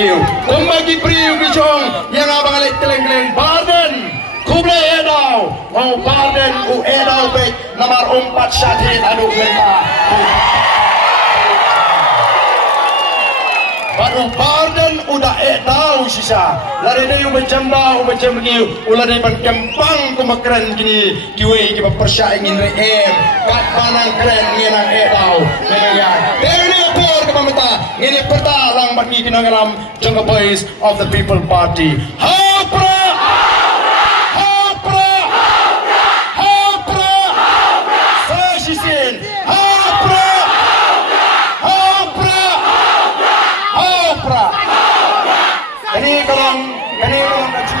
Giu. Kumbagi priu gijong yang abang alik keleng-keleng Barden. Kuble edau. Mau Barden u edau baik nomor 4 Syahid anu mereka. Baru Barden udah edau sisa. Lari dari macam dah macam giu. Ulah dari kempang kumakran gini. Kiwe kita persyai ingin reem. Kat panang keren ngenang edau. Mengenai. Ini por kepamita. Ini peta lang bagi kinangalam jangka boys of the People Party. Hapra. Ini kalau kaji.